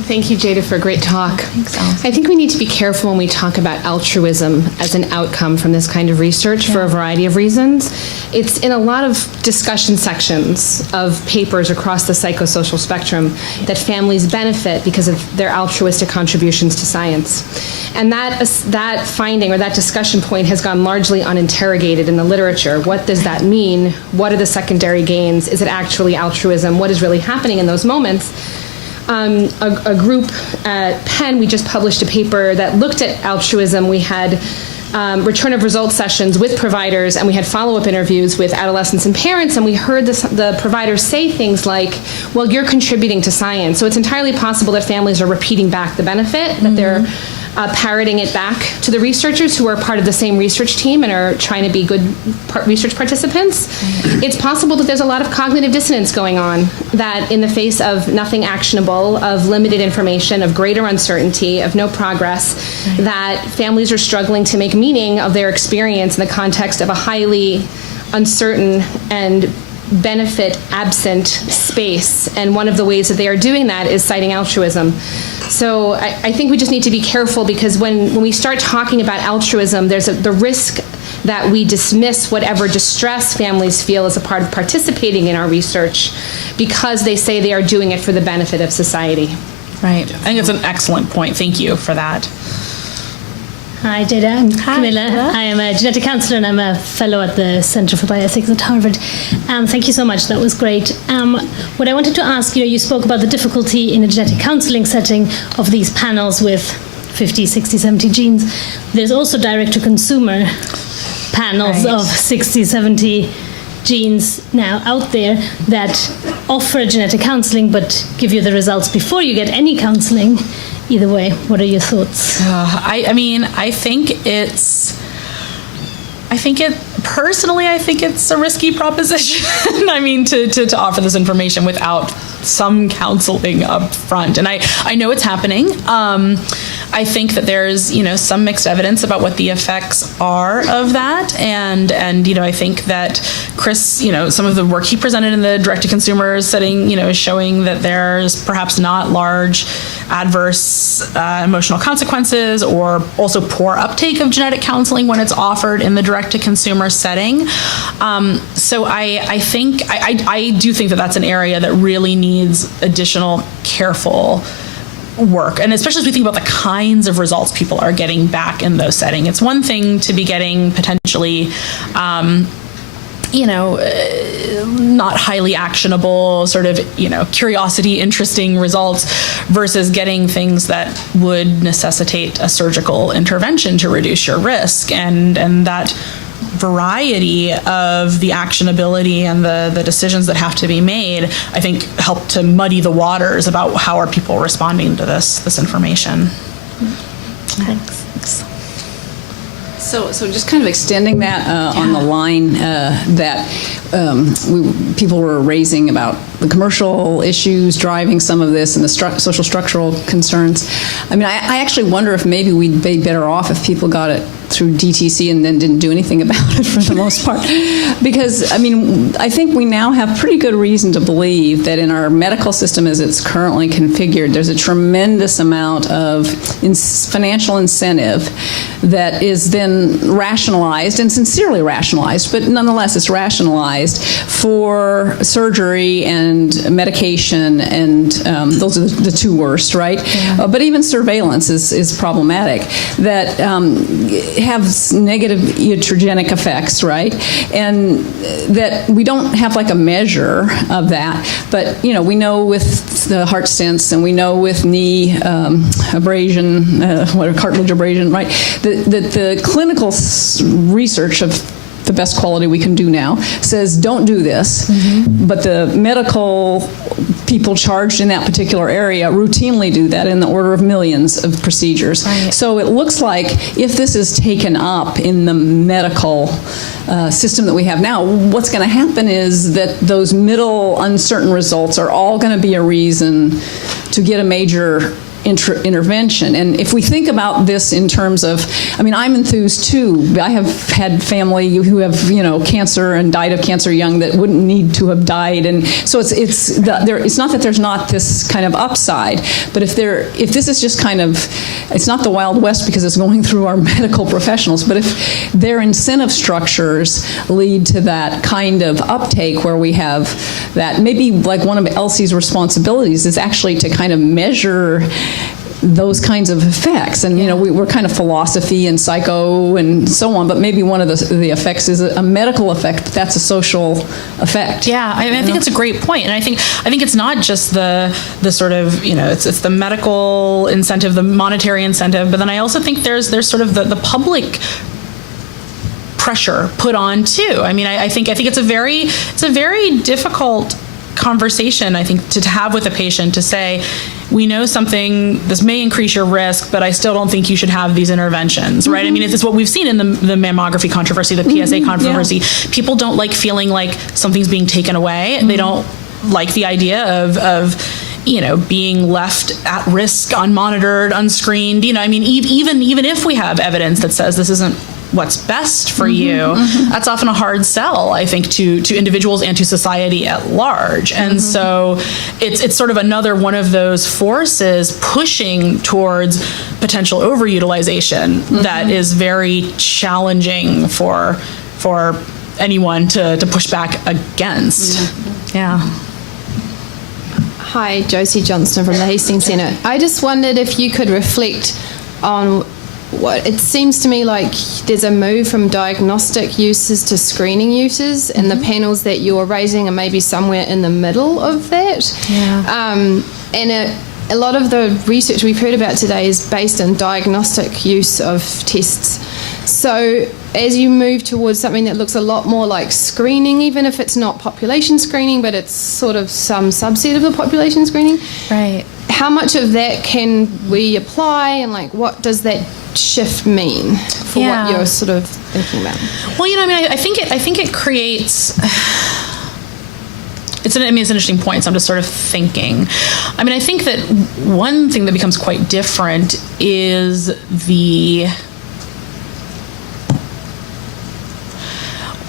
Thank you, Jada, for a great talk. I think we need to be careful when we talk about altruism as an outcome from this kind of research for a variety of reasons. It's in a lot of discussion sections of papers across the psychosocial spectrum that families benefit because of their altruistic contributions to science. And that finding or that discussion point has gone largely uninterrogated in the literature. What does that mean? What are the secondary gains? Is it actually altruism? What is really happening in those moments? A group at Penn, we just published a paper that looked at altruism. We had return of results sessions with providers, and we had follow-up interviews with adolescents and parents, and we heard the providers say things like, well, you're contributing to science. So it's entirely possible that families are repeating back the benefit, that they're parroting it back to the researchers who are part of the same research team and are trying to be good research participants. It's possible that there's a lot of cognitive dissonance going on, that in the face of nothing actionable, of limited information, of greater uncertainty, of no progress, that families are struggling to make meaning of their experience in the context of a highly uncertain and benefit absent space. And one of the ways that they are doing that is citing altruism. So I think we just need to be careful, because when we start talking about altruism, there's the risk that we dismiss whatever distress families feel as a part of participating in our research because they say they are doing it for the benefit of society. Right. I think that's an excellent point. Thank you for that. Hi, Jada. I'm Camilla. I am a genetic counselor and I'm a fellow at the Center for Bioethics at Harvard. Thank you so much. That was great. What I wanted to ask you spoke about the difficulty in a genetic counseling setting of these panels with 50, 60, 70 genes. There's also direct-to-consumer panels of 60, 70 genes now out there that offer genetic counseling but give you the results before you get any counseling. Either way, what are your thoughts? I think it's a risky proposition. I mean, to offer this information without some counseling up front. And I know it's happening. I think that there's, some mixed evidence about what the effects are of that. And I think that Chris, some of the work he presented in the direct-to-consumer setting, is showing that there's perhaps not large adverse emotional consequences or also poor uptake of genetic counseling when it's offered in the direct-to-consumer setting. So I do think that that's an area that really needs additional careful work, and especially as we think about the kinds of results people are getting back in those settings. It's one thing to be getting potentially not highly actionable, sort of, curiosity, interesting results versus getting things that would necessitate a surgical intervention to reduce your risk. And that variety of the actionability and the decisions that have to be made, I think, help to muddy the waters about how are people responding to this information. Thanks. So just kind of extending that on the line that people were raising about the commercial issues driving some of this and the social structural concerns. I mean, I actually wonder if maybe we'd be better off if people got it through DTC and then didn't do anything about it for the most part. Because, I mean, I think we now have pretty good reason to believe that in our medical system as it's currently configured, there's a tremendous amount of financial incentive that is then rationalized and sincerely rationalized, but nonetheless it's rationalized for surgery and medication, and those are the two worst, right? Yeah. But even surveillance is problematic, that have negative iatrogenic effects, right? And that we don't have like a measure of that, but we know with the heart stents and we know with knee abrasion, cartilage abrasion, right? That the clinical research of the best quality we can do now says don't do this, but the medical people charged in that particular area routinely do that in the order of millions of procedures. Right. So it looks like if this is taken up in the medical system that we have now, what's going to happen is that those middle uncertain results are all going to be a reason to get a major intervention. And if we think about this in terms of, I mean, I'm enthused too. I have had family who have, cancer and died of cancer young that wouldn't need to have died. And so it's not that there's not this kind of upside, but if this is just kind of, it's not the Wild West because it's going through our medical professionals, but if their incentive structures lead to that kind of uptake where we have that, maybe like one of Elsie's responsibilities is actually to kind of measure those kinds of effects. And we're kind of philosophy and psycho and so on, but maybe one of the effects is a medical effect, but that's a social effect. Yeah, I think it's a great point. And I think it's not just the sort of, it's the medical incentive, the monetary incentive, but then I also think there's sort of the public pressure put on too. I mean, I think it's a very difficult conversation, I think, to have with a patient to say, we know this may increase your risk, but I still don't think you should have these interventions, right? I mean, it's what we've seen in the mammography controversy, the PSA controversy. Yeah. People don't like feeling like something's being taken away. They don't like the idea of being left at risk, unmonitored, unscreened. I mean, even if we have evidence that says this isn't what's best for you, that's often a hard sell, I think, to individuals and to society at large. And so it's sort of another one of those forces pushing towards potential overutilization that is very challenging for anyone to push back against. Yeah. Hi, Josie Johnston from the Hastings Centre. I just wondered if you could reflect on what it seems to me like there's a move from diagnostic uses to screening uses, and the panels that you're raising are maybe somewhere in the middle of that. Yeah. And a lot of the research we've heard about today is based on diagnostic use of tests. So as you move towards something that looks a lot more like screening, even if it's not population screening, but it's sort of some subset of the population screening. Right. How much of that can we apply, and what does that shift mean for what you're sort of thinking about? Well, I think it creates. It's an interesting point, so I'm just sort of thinking. I mean, I think that one thing that becomes quite different is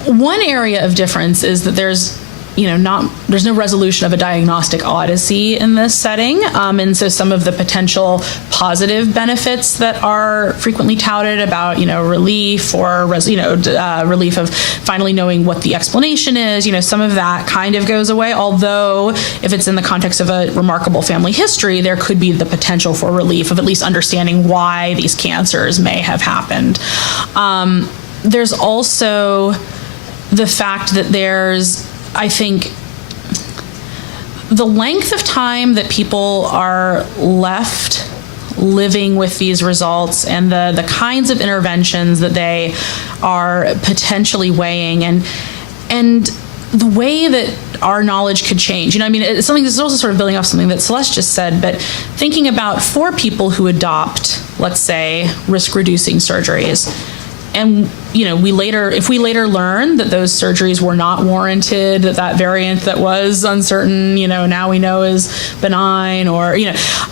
one area of difference is that there's no resolution of a diagnostic odyssey in this setting, and so some of the potential positive benefits that are frequently touted about relief or relief of finally knowing what the explanation is, some of that kind of goes away. Although if it's in the context of a remarkable family history, there could be the potential for relief of at least understanding why these cancers may have happened. There's also the fact that I think the length of time that people are left living with these results and the kinds of interventions that they are potentially weighing and the way that our knowledge could change. It's something that's also sort of building off something that Celeste just said, but thinking about for people who adopt, let's say, risk-reducing surgeries, if we later learn that those surgeries were not warranted, that variant that was uncertain, now we know is benign, or,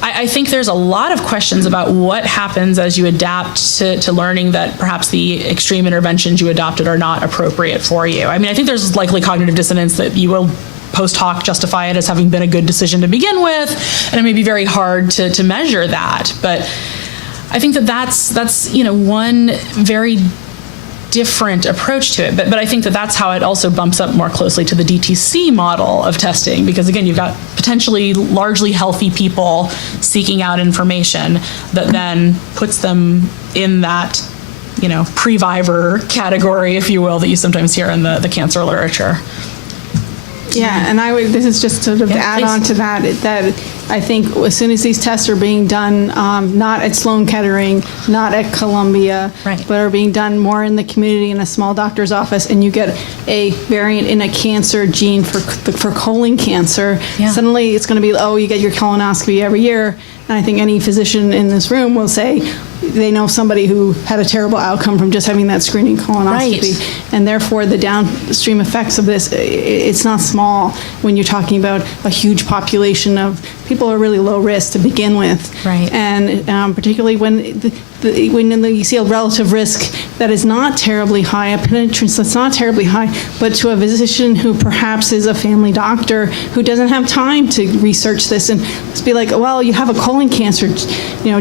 I think there's a lot of questions about what happens as you adapt to learning that perhaps the extreme interventions you adopted are not appropriate for you. I think there's likely cognitive dissonance that you will post hoc justify it as having been a good decision to begin with, and it may be very hard to measure that. But I think that's one very different approach to it. But I think that's how it also bumps up more closely to the DTC model of testing, because again, you've got potentially largely healthy people seeking out information that then puts them in that pre-Viver category, if you will, that you sometimes hear in the cancer literature. Yeah, and this is just sort of to add on to that I think as soon as these tests are being done, not at Sloan Kettering, not at Columbia, but are being done more in the community in a small doctor's office, and you get a variant in a cancer gene for colon cancer, suddenly it's going to be, you get your colonoscopy every year. And I think any physician in this room will say they know somebody who had a terrible outcome from just having that screening colonoscopy. And therefore, the downstream effects of this, it's not small when you're talking about a huge population of people who are really low risk to begin with. And particularly when you see a relative risk that is not terribly high, a penetrance that's not terribly high, but to a physician who perhaps is a family doctor who doesn't have time to research this and just be like, well, you have a colon cancer,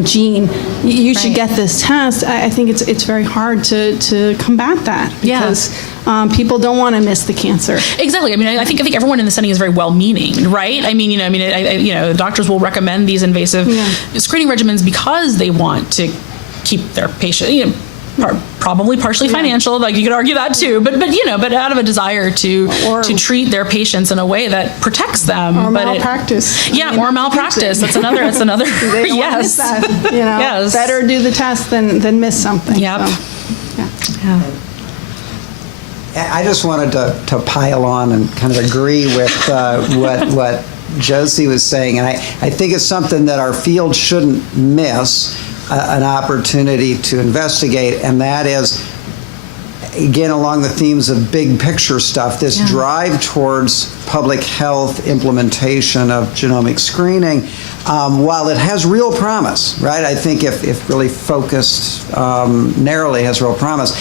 gene, you should get this test. I think it's very hard to combat that because people don't want to miss the cancer. Exactly. I think everyone in the setting is very well-meaning, right? Doctors will recommend these invasive screening regimens because they want to keep their patient, probably partially financial, like you could argue that too, but out of a desire to treat their patients in a way that protects them. Or malpractice. Or malpractice. That's another. They don't want to miss that. Better do the test than miss something. Yep. So, I just wanted to pile on and kind of agree with what Josie was saying, and I think it's something that our field shouldn't miss an opportunity to investigate, and that is, again, along the themes of big picture stuff, this drive towards public health implementation of genomic screening, while it has real promise, right? I think if really focused narrowly has real promise.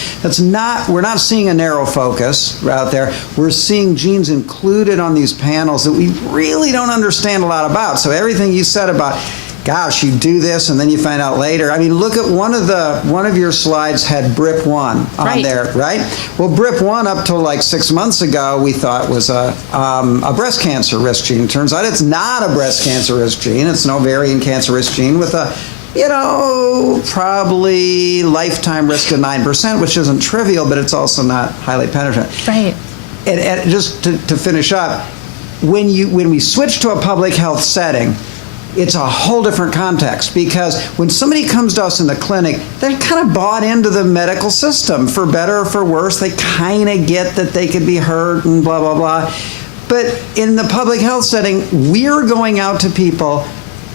We're not seeing a narrow focus out there. We're seeing genes included on these panels that we really don't understand a lot about. So everything you said about, gosh, you do this and then you find out later. Look at one of your slides had BRIP1 on there, right? Well, BRIP1 up till like 6 months ago we thought was a breast cancer risk gene. Turns out it's not a breast cancer risk gene. It's an ovarian cancer risk gene with a probably lifetime risk of 9%, which isn't trivial, but it's also not highly penetrant. Right. And just to finish up, when we switch to a public health setting, it's a whole different context, because when somebody comes to us in the clinic, they're kind of bought into the medical system, for better or for worse. They kind of get that they could be hurt and blah, blah, blah. But in the public health setting, we're going out to people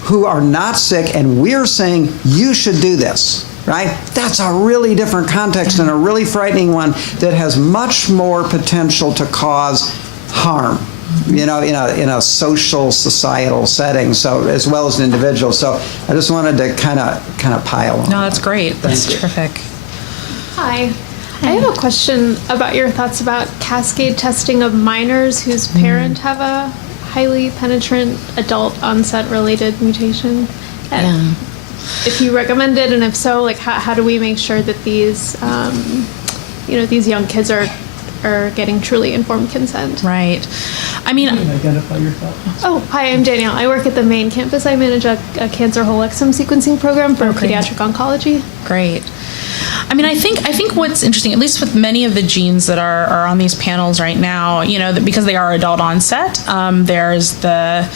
who are not sick, and we're saying, you should do this, right? That's a really different context and a really frightening one that has much more potential to cause harm, in a social, societal setting, so as well as an individual. So I just wanted to kind of pile on. No, that's great. That's terrific. Hi. I have a question about your thoughts about cascade testing of minors whose parent have a highly penetrant adult onset related mutation. If you recommend it, and if so, like how do we make sure that these these young kids are getting truly informed consent? Right. Identify yourself. Oh, hi, I'm Danielle. I work at the main campus. I manage a cancer whole exome sequencing program for pediatric oncology. Great. I think what's interesting, at least with many of the genes that are on these panels right now, that because they are adult onset, there's the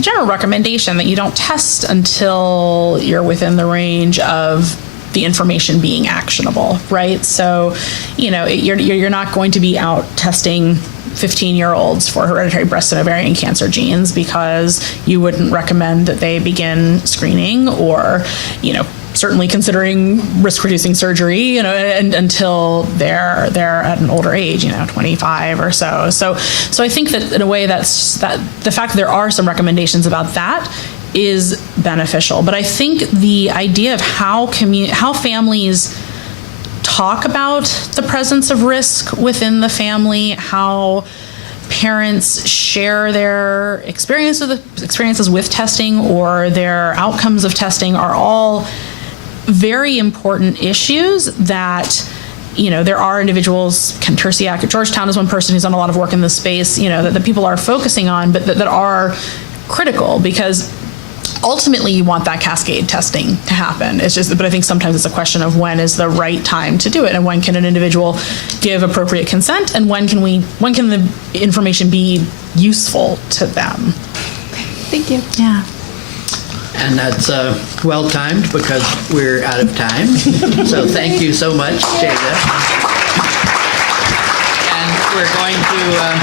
general recommendation that you don't test until you're within the range of the information being actionable, right? So, you're not going to be out testing 15-year-olds for hereditary breast and ovarian cancer genes because you wouldn't recommend that they begin screening or, certainly considering risk-reducing surgery, you know, and until they're at an older age, you know, 25 or so. So I think that in a way that the fact that there are some recommendations about that is beneficial. But I think the idea of how families talk about the presence of risk within the family, how parents share their experiences with testing or their outcomes of testing are all very important issues that, you know, there are individuals, Ken Tersiak at Georgetown is one person who's done a lot of work in this space, you know, that people are focusing on, but that are critical, because ultimately you want that cascade testing to happen. It's just, but I think sometimes it's a question of when is the right time to do it, and when can an individual give appropriate consent, and when can the information be useful to them. Thank you. Yeah. And that's well timed because we're out of time. So thank you so much, Jada. And we're going to